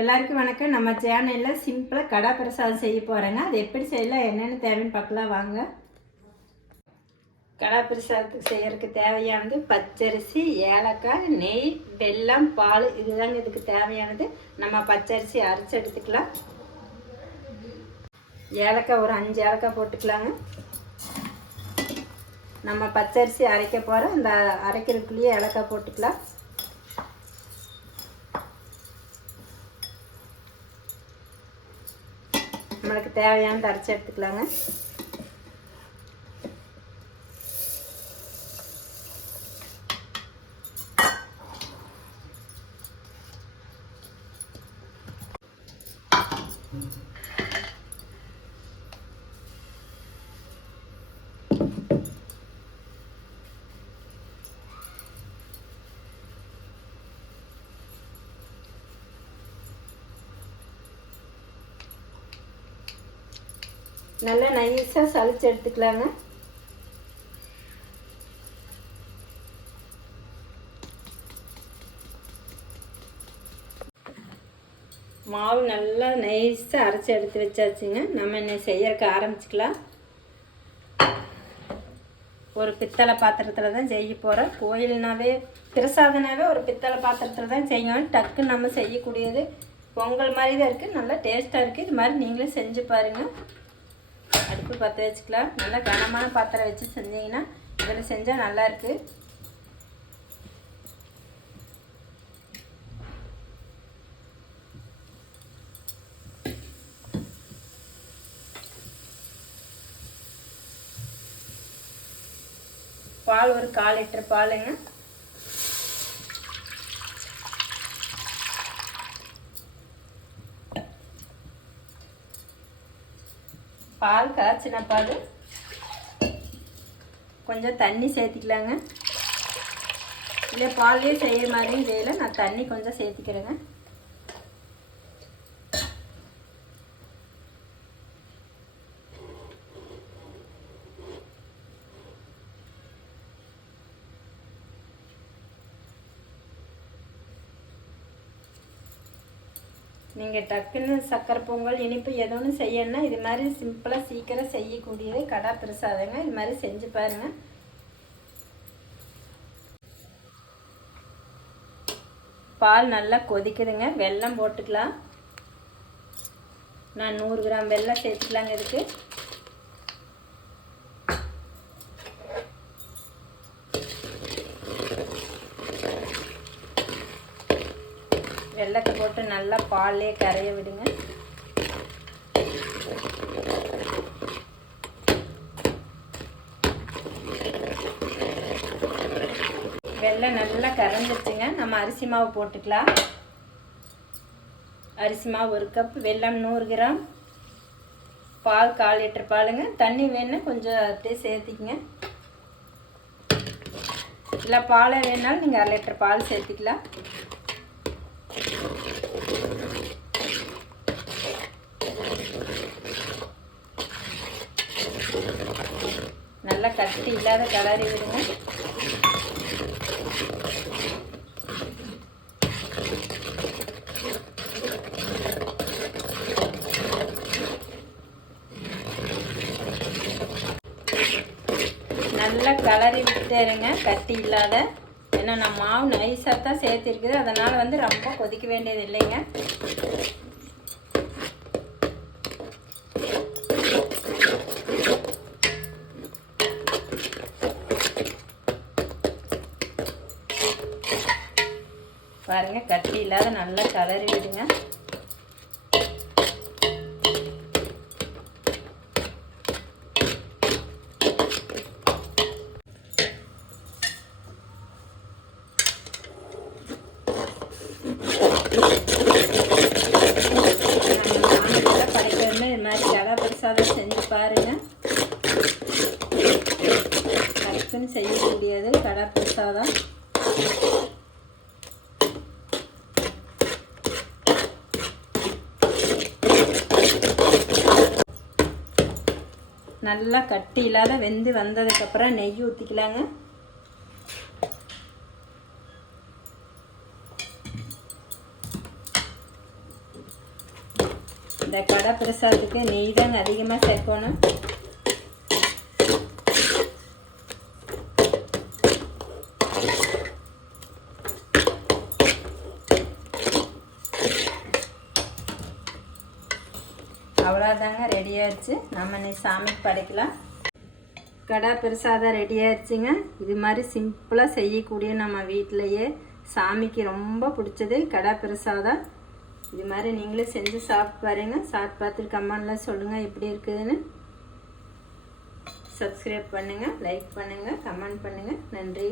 எல்லாருக்கும் வணக்கம். நம்ம சேனலில் சிம்பிளாக கடா பிரசாதம் செய்ய போகிறேங்க. அது எப்படி செய்யலாம், என்னென்ன தேவைன்னு பார்க்கலாம் வாங்க. கடா பிரசாதத்துக்கு செய்கிறதுக்கு தேவையானது பச்சரிசி, ஏலக்காய், நெய், வெல்லம், பால், இதுதாங்க இதுக்கு தேவையானது. நம்ம பச்சரிசி அரைச்சி எடுத்துக்கலாம். ஏலக்காய் ஒரு 5 ஏலக்காய் போட்டுக்கலாங்க. நம்ம பச்சரிசி அரைக்க போகிறோம். இந்த அரைக்கிறதுக்குள்ளேயே ஏலக்காய் போட்டுக்கலாம். நம்மளுக்கு தேவையானது அரைச்சி எடுத்துக்கலாங்க. நல்லா நைஸாக சலிச்சு எடுத்துக்கலாங்க. மாவு நல்லா நைஸாக அரைச்சி எடுத்து வச்சாச்சுங்க. நம்ம இன்னைக்கு செய்யறதுக்கு ஆரம்பிச்சுக்கலாம். ஒரு பித்தளை பாத்திரத்தில் தான் செய்ய போகிறோம். கோயில்னாவே பிரசாதனாவே ஒரு பித்தளை பாத்திரத்தில் தான் செய்யணும். டக்குன்னு நம்ம செய்யக்கூடியது. பொங்கல் மாதிரி தான் இருக்குது, நல்லா டேஸ்ட்டாக இருக்குது. இது மாதிரி நீங்களும் செஞ்சு பாருங்கள். அடுப்பு பற்ற வச்சுக்கலாம். நல்லா கனமான பாத்திரம் வச்சு செஞ்சீங்கன்னா இதில் செஞ்சால் நல்லாயிருக்கு. பால் ஒரு 1/4 லிட்டர் பாலுங்க. பால் காய்ச்சின பால் கொஞ்சம் தண்ணி சேர்த்திக்கலாங்க. இல்லை பால்லேயே செய்கிற மாதிரியும் செய்யலை. நான் தண்ணி கொஞ்சம் சேர்த்திக்கிறேங்க. நீங்கள் டக்குன்னு சக்கரை பொங்கல், இனிப்பு எது ஒன்று செய்யணும்னா இது மாதிரி சிம்பிளாக சீக்கிரம் செய்யக்கூடியது கடா பிரசாதங்க. இது மாதிரி செஞ்சு பாருங்கள். பால் நல்லா கொதிக்குதுங்க. வெல்லம் போட்டுக்கலாம். நான் 100 கிராம் வெல்லம் சேர்த்துக்கலாங்க. இதுக்கு வெல்லத்தை போட்டு நல்லா பால்லே கரைய விடுங்க. வெல்லம் நல்லா கரைஞ்சிருச்சுங்க. நம்ம அரிசி மாவு போட்டுக்கலாம். அரிசி மாவு 1 கப், வெல்லம் 100 கிராம், பால் 1/4 லிட்டர் பாலுங்க. தண்ணி வேணுன்னா கொஞ்சம் அப்படியே சேர்த்திக்கங்க. இல்லை பாலை வேணாலும் நீங்கள் 1/2 லிட்டர் பால் சேர்த்திக்கலாம். நல்லா கட்டி இல்லாத கலரி விடுங்க. நல்லா கலரி விட்டுருங்க, கட்டி இல்லாத. ஏன்னா நான் மாவு நைஸாக தான் சேர்த்திருக்குது. அதனால் ரொம்ப கொதிக்க வேண்டியது இல்லைங்க. பாருங்க, கட்டி இல்லாத நல்லா கலரி விடுங்க. படைக்கிறதுமே இது மாதிரி கடா பிரசாதம் செஞ்சு பாருங்க. டக்குன்னு செய்யக்கூடியது கடா பிரசாதம். நல்லா கட்டி இல்லாத வெந்து வந்ததுக்கப்புறம் நெய் ஊற்றிக்கலாங்க. இந்த கடை பிரசாதத்துக்கு நெய் தாங்க அதிகமாக சேர்க்கணும். அவ்வளோதாங்க, ரெடி ஆயிடுச்சு. நம்ம நீ சாமிக்கு படைக்கலாம். கடை பிரசாதம் ரெடி ஆயிடுச்சுங்க. இது மாதிரி சிம்பிளாக செய்யக்கூடிய நம்ம வீட்டிலையே சாமிக்கு ரொம்ப பிடிச்சது கடை பிரசாதம். இது மாதிரி நீங்களும் செஞ்சு சாப்பிட்டு பாருங்க. சாப்பிட்டு பார்த்துட்டு கமெண்டில் சொல்லுங்கள் எப்படி இருக்குதுன்னு. சப்ஸ்கிரைப் பண்ணுங்கள், லைக் பண்ணுங்கள், கமெண்ட் பண்ணுங்கள். நன்றி.